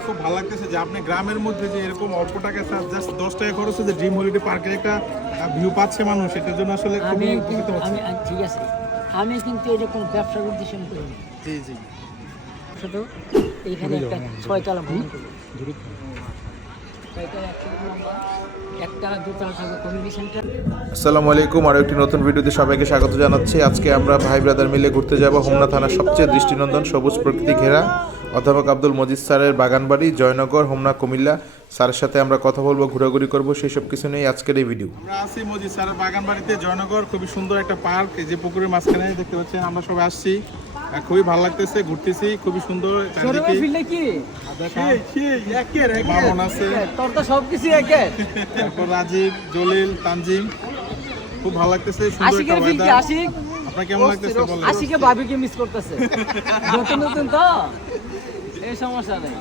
আমার খুব ভালো লাগতেছে যে আপনি গ্রামের মধ্যে যে এরকম অল্প টাকা স্যার জাস্ট দশ টাকা খরচে যে ড্রিম হলিডে পার্কের একটা ভিউ পাচ্ছে মানুষ এটার জন্য আসলে আমি খুবই উপকৃত হচ্ছে। ঠিক আছে। আমি কিন্তু এটা কোনো ব্যবসার উদ্দেশ্যে করি জি জি। শুধু এইখানে একটা ছয়তলা সেন্টার আসসালামু আলাইকুম আরও একটি নতুন ভিডিওতে সবাইকে স্বাগত জানাচ্ছি। আজকে আমরা ভাই ব্রাদার মিলে ঘুরতে যাব হোমনা থানার সবচেয়ে দৃষ্টিনন্দন সবুজ প্রকৃতি ঘেরা। অধ্যাপক আব্দুল মজিদ স্যারের বাগানবাড়ি জয়নগর হোমনা কুমিল্লা। স্যারের সাথে আমরা কথা বলব ঘোরাঘুরি করব সেই সব কিছু নিয়ে আজকের এই ভিডিও আমরা আছি মজিদ স্যারের বাগান বাড়িতে জয়নগর খুবই সুন্দর একটা পার্ক। এই যে পুকুরের মাঝখানে দেখতে পাচ্ছেন আমরা সবাই আসছি। খুবই ভালো লাগতেছে ঘুরতেছি খুবই সুন্দর মামন আছে। রাজীব জলিল তানজিম। খুব ভালো লাগতেছে সুন্দর একটা আপনার কেমন লাগতেছে বলেন? আশিকে ভাবিকে মিস করতেছে। নতুন নতুন তো এই সমস্যা নেই।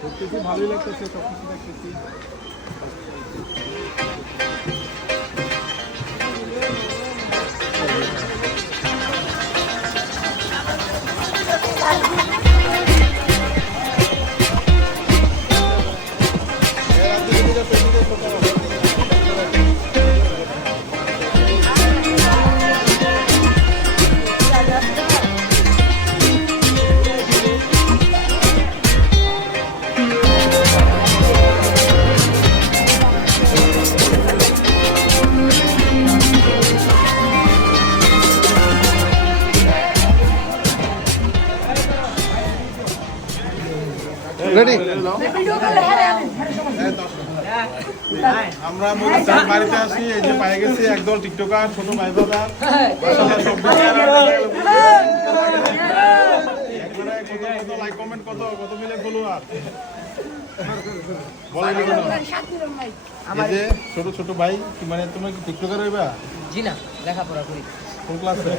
ঘুরতেছি ভালোই লাগতেছে সবকিছু দেখতেছি। আমরা মজিদ স্যারের বাড়িতে আসি এই যে পায়ে গেছি একদল টিকটকার ছোট ভাই একবারে কত কত লাইক কমেন্ট কত কত মিলে ফলোয়ার বলেন কেন? এই যে ছোট ছোট ভাই কি মানে তুমি কি টিকটকার হইবা? জি না লেখাপড়া করি। কোন ক্লাসে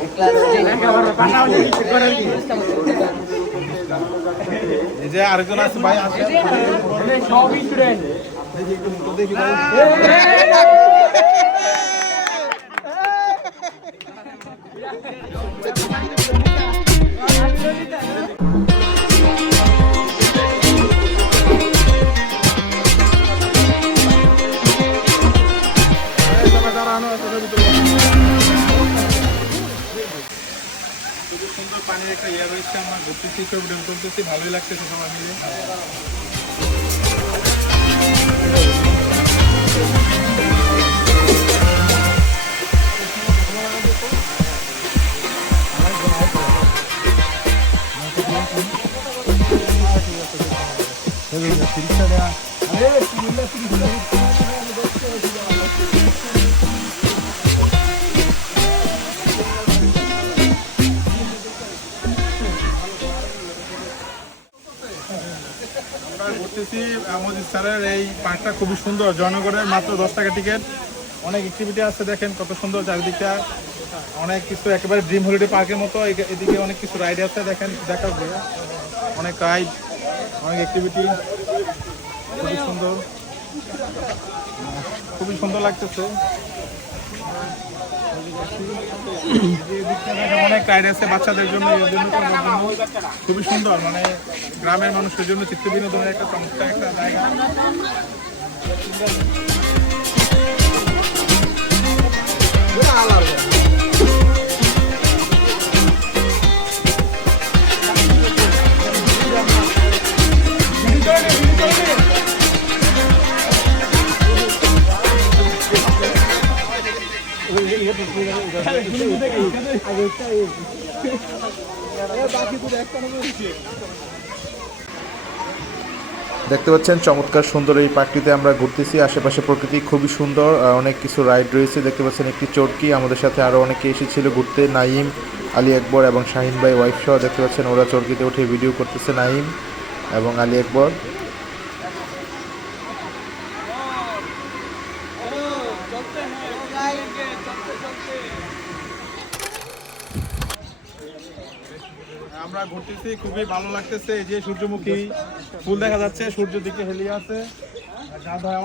যে আরেকজন আছে ভাই আছে সব স্টুডেন্ট একটা ইয়ে রয়েছে আমার ঘুরতেছি সব ডেম করতেছি ভালোই লাগতেছে সবাই মিলে আমরা ঘুরতেছি আমাদের স্যারের এই পার্কটা খুবই সুন্দর। জনগণের মাত্র দশ টাকা টিকিট অনেক অ্যাক্টিভিটি আছে দেখেন, কত সুন্দর চারিদিকটা। অনেক কিছু একেবারে ড্রিম হলিডে পার্কের মতো। এদিকে- অনেক কিছু রাইড আছে, দেখেন দেখা অনেক রাইড অনেক অ্যাক্টিভিটি খুবই সুন্দর। খুবই সুন্দর লাগতেছে। অনেক রাইড আছে বাচ্চাদের জন্য এর জন্য খুবই সুন্দর মানে গ্রামের মানুষের জন্য চিত্ত বিনোদনের একটা একটা জায়গা। দেখতে পাচ্ছেন, চমৎকার সুন্দর এই পার্কটিতে আমরা ঘুরতেছি। আশেপাশে প্রকৃতি খুবই সুন্দর অনেক কিছু রাইড রয়েছে। দেখতে পাচ্ছেন একটি চরকি, আমাদের সাথে আরও অনেকে এসেছিল ঘুরতে নাইম আলী আকবর এবং শাহিন ভাই ওয়াইফ সহ। দেখতে পাচ্ছেন ওরা চরকিতে উঠে ভিডিও করতেছে নাইম এবং আলী আকবর। আসছি খুবই ভালো লাগতেছে। এই যে সূর্যমুখী ফুল দেখা যাচ্ছে সূর্য দিকে হেলিয়ে আছে।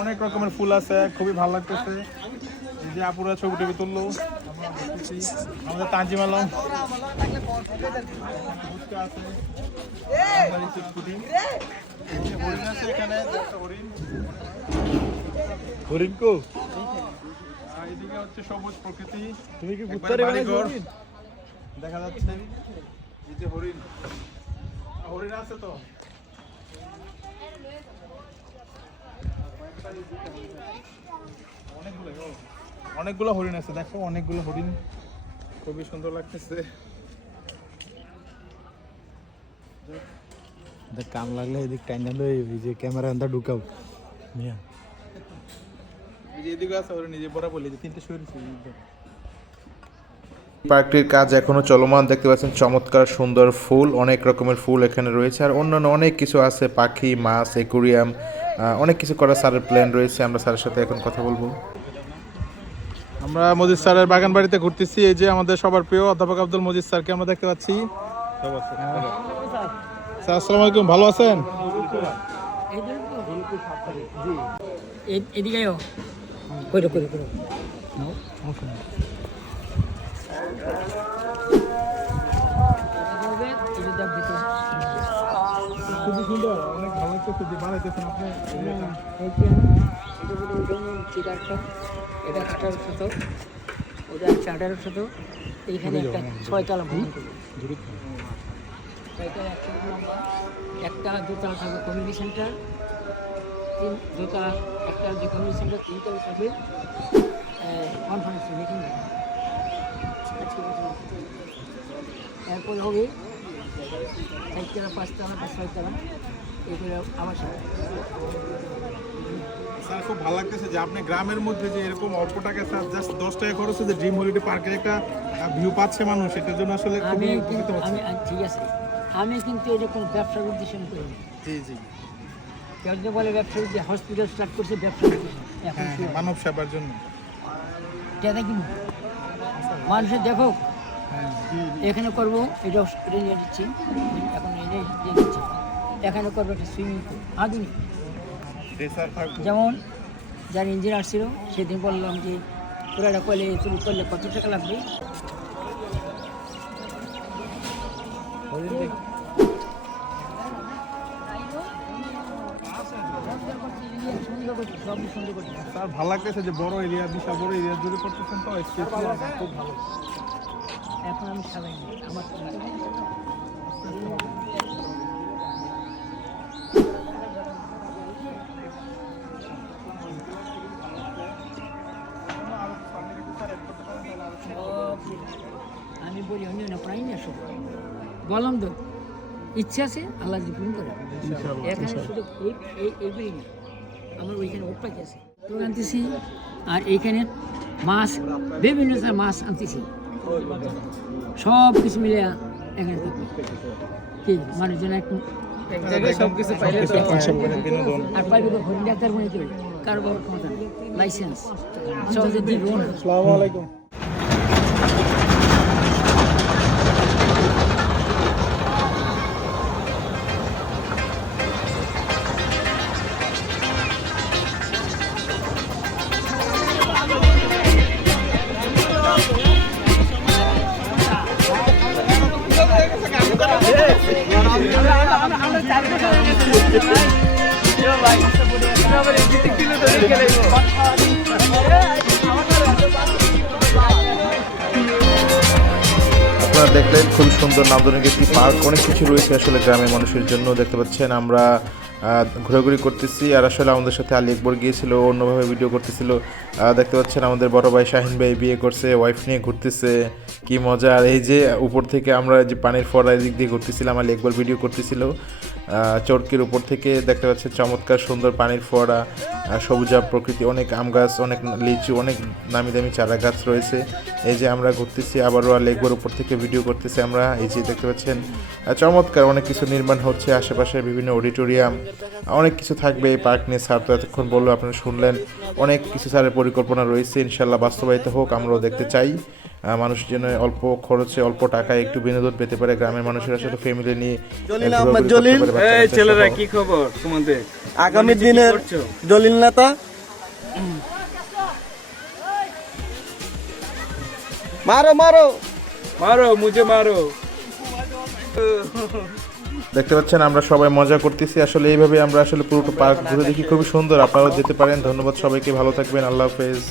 অনেক রকমের ফুল আছে খুবই ভালো লাগতেছে। এই যে আপুরা ছবি টবি তুললো। আমাদের তাজিম আলম। হচ্ছে সবুজ প্রকৃতি। তুমি কি দেখা যাচ্ছে। হরিণ। হরিণ আছে তো? অনেকগুলো হরিণ আছে দেখো অনেকগুলো হরিণ। খুবই সুন্দর লাগতেছে। কাম লাগলে এদিক এই যে ক্যামেরা আন্দা ঢুকাও। মিয়া। এই যে এদিকে আছে হরিণ এই যে বরাবর এই যে তিনটে যে। পার্কটির কাজ এখনও চলমান। দেখতে পাচ্ছেন চমৎকার সুন্দর ফুল অনেক রকমের ফুল এখানে রয়েছে। আর অন্যান্য অনেক কিছু আছে পাখি মাছ একুরিয়াম অনেক কিছু করার স্যারের প্ল্যান রয়েছে। আমরা স্যারের সাথে এখন কথা বলব। আমরা মজিদ স্যারের বাগান বাড়িতে ঘুরতেছি। এই যে আমাদের সবার প্রিয় অধ্যাপক আব্দুল মজিদ স্যারকে আমরা দেখতে পাচ্ছি। স্যার আসসালামু আলাইকুম। ভালো আছেন? এদিকেও লাগতেছে যে বানাইতেছেন আপনি? চিকারটা এটা আঠারো শত ওটা হচ্ছে আঠারো শত এইখানে একটা ছয়তলা ভবন ছয়তলা একশো লম্বা একটা দোতলা থাকবে কমিউনিটি সেন্টার তিন দোতলা একটা যে কমিউনিটি সেন্টার তিনতলা থাকবে কনফারেন্স মিটিং এরপরে হবে চারতলা পাঁচতলা বা ছয়তলা। এগুলো আমার সাথে। স্যার খুব ভালো লাগতেছে যে আপনি গ্রামের মধ্যে যে এরকম অল্প টাকা স্যার জাস্ট দশ টাকা খরচে যে ড্রিম হলিডে পার্কের একটা ভিউ পাচ্ছে মানুষ এটার জন্য আসলে আমি খুবই উপকৃত হচ্ছে। আমি ঠিক আছে। আমি কিন্তু এটা কোনো ব্যবসার উদ্দেশ্যে করিনি। জি জি। কেউ বলে ব্যবসার উদ্দেশ্যে হসপিটাল স্টার্ট করছে এখন হ্যাঁ হ্যাঁ, মানব সেবার জন্য। এটা কি মানুষের দেখো। হ্যাঁ এখানে করব এটা দিচ্ছি এখন দিয়ে দিচ্ছি এখানে করব একটা সুইমিং পুল আধুনিক। যেমন যার ইঞ্জিনিয়ার ছিল সেদিন বললাম যে পুরাটা করলে তুমি করলে কত টাকা লাগবে? স্যার ভালো লাগতেছে যে বড় এরিয়া বিশাল বড় এরিয়া জুড়ে করতেছেন তো খুব ভালো। এখন আমি সাজাই আমার আমি অন্য না প্রায় না শুধু বললাম তো ইচ্ছা আছে আল্লাহ যদি পূরণ করে। এখানে শুধু এই এই এইগুলি না আমার ওইখানে ওপাকি আছে। তো আনতেছি আর এইখানে মাছ বিভিন্ন মাছ আনতেছি। সব কিছু মিলে এখানে থাকবে। কি মানুষজন একটু আর পাইবে তো ডাক্তার মনে কেউ কারও বাবার ক্ষমতা লাইসেন্স সহজে আসসালামু আলাইকুম। আপনারা দেখলেন খুব সুন্দর নান্দনিক একটি পার্ক। অনেক কিছু রয়েছে আসলে গ্রামের মানুষের জন্য, দেখতে পাচ্ছেন আমরা ঘোরাঘুরি করতেছি। আর আসলে আমাদের সাথে আলী একবার গিয়েছিল অন্যভাবে ভিডিও করতেছিল। দেখতে পাচ্ছেন আমাদের বড় ভাই শাহিন ভাই বিয়ে করছে ওয়াইফ নিয়ে ঘুরতেছে। কি মজা। আর এই যে উপর থেকে আমরা যে পানির ফোয়ারা দিক দিয়ে ঘুরতেছিলাম, আলী একবার ভিডিও করতেছিল। চরকির উপর থেকে দেখতে পাচ্ছেন চমৎকার সুন্দর পানির ফোয়ারা সবুজা প্রকৃতি, অনেক আম গাছ, অনেক লিচু, অনেক নামি দামি চারা গাছ রয়েছে। এই যে আমরা ঘুরতেছি, আবারও লেগুয়ার উপর থেকে ভিডিও করতেছি আমরা। এই যে দেখতে পাচ্ছেন চমৎকার অনেক কিছু নির্মাণ হচ্ছে আশেপাশে বিভিন্ন অডিটোরিয়াম। অনেক কিছু থাকবে এই পার্ক নিয়ে, স্যার তো এতক্ষণ বলল আপনারা শুনলেন। অনেক কিছু স্যারের পরিকল্পনা রয়েছে, ইনশাল্লাহ বাস্তবায়িত হোক, আমরাও দেখতে চাই। মানুষ যেন অল্প খরচে অল্প টাকায় একটু বিনোদন পেতে পারে। গ্রামের মানুষের আসলে ফ্যামিলি নিয়ে জলিল আহমদ জলিল। এই ছেলেরা কি খবর তোমাদের আগামী দিনের? দলিল নেতা। মারো মারো। মারো মুঝে মারো। দেখতে পাচ্ছেন আমরা সবাই মজা করতেছি। আসলে এইভাবে আমরা আসলে পুরোটা পার্ক ঘুরে দেখি। খুবই সুন্দর। আপনারাও যেতে পারেন। ধন্যবাদ সবাইকে। ভালো থাকবেন। আল্লাহ হাফেজ।